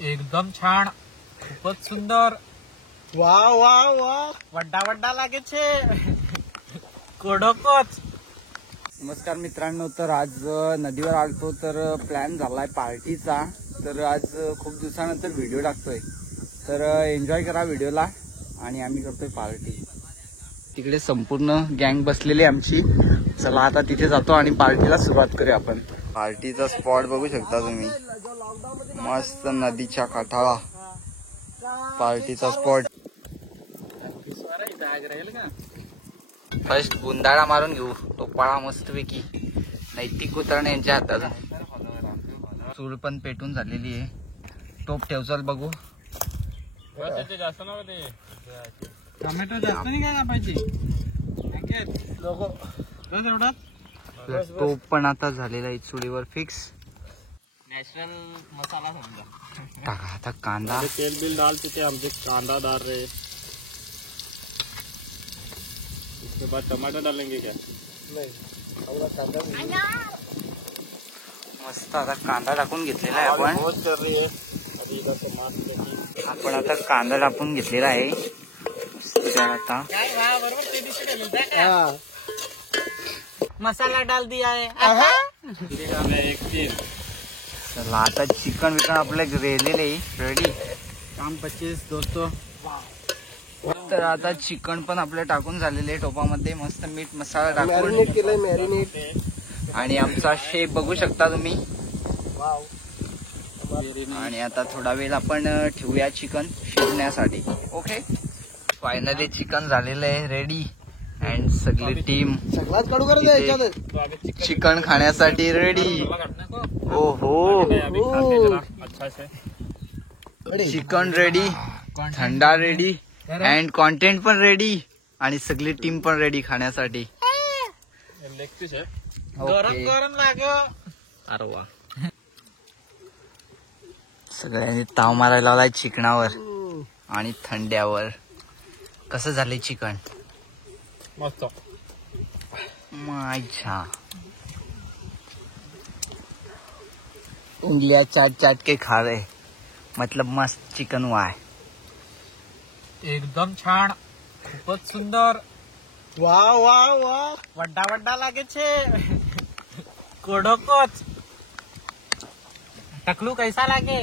एकदम छान, खूपच सुंदर. वा वा वा, वड्डा वड्डा लागे छे. कोडोकोच. नमस्कार मित्रांनो, तर आज नदीवर आलतो तर प्लॅन झालाय पार्टीचा. तर आज खूप दिवसानंतर व्हिडिओ टाकतोय, तर एन्जॉय करा व्हिडिओला. आणि आम्ही करतोय पार्टी. तिकडे संपूर्ण गँग बसलेली आमची. चला आता तिथे जातो आणि पार्टीला सुरुवात करूया आपण. पार्टीचा स्पॉट बघू शकता तुम्ही, मस्त नदीच्या काठाला पार्टीचा स्पॉट. फर्स्ट गुंदाळा मारून घेऊ टोपाळा मस्तपैकी. नैतिक उतरणे यांच्या हातात. चूल पण पेटून झालेली आहे. टोप ठेवचाल बघू. टोमॅटो जास्त नाही काय पाहिजे. टोप पण आता झालेला आहे चुलीवर फिक्स. नॅचरल मसाला समजा. टाका आता कांदा. तेल बिल डाल चुके हमसे, कांदा डाल रहे. उसके बाद टमाटर डालेंगे क्या? मस्त आता कांदा टाकून घेतलेला आहे आपण. बहुत कर रही है आपण आता कांदा टाकून घेतलेला आहे. आता मसाला डाल दिया है. एक तीन. चला आता चिकन विकन आपले रेलेले रेडी. काम 25 दोस्तों. तर आता चिकन पण आपलं टाकून झालेले टोपामध्ये. मस्त मीठ मसाला टाकून मॅरिनेट. आणि आमचा शेफ बघू शकता तुम्ही. आणि आता थोडा वेळ आपण ठेवूया चिकन शिजण्यासाठी. ओके, फायनली चिकन झालेलं आहे रेडी. अँड सगळी टीम चिकन खाण्यासाठी रेडी. ओहो, चिकन रेडी, थंडा रेडी, अँड कॉन्टेंट पण रेडी, आणि सगळी टीम पण रेडी खाण्यासाठी. गरम गरम लागो. अरे वा, सगळ्यांनी ताव मारायला लावलाय चिकनावर आणि थंड्यावर. कसं झालंय चिकन? मस्त. अच्छा, उंगलियां चाट चाट के खा रहे, मतलब मस्त चिकन हुआ है. एकदम छान, खूपच सुंदर. वा वा वा, वड्डा वड्डा लागे छे. कोडोकोच. टकलू कैसा लागे?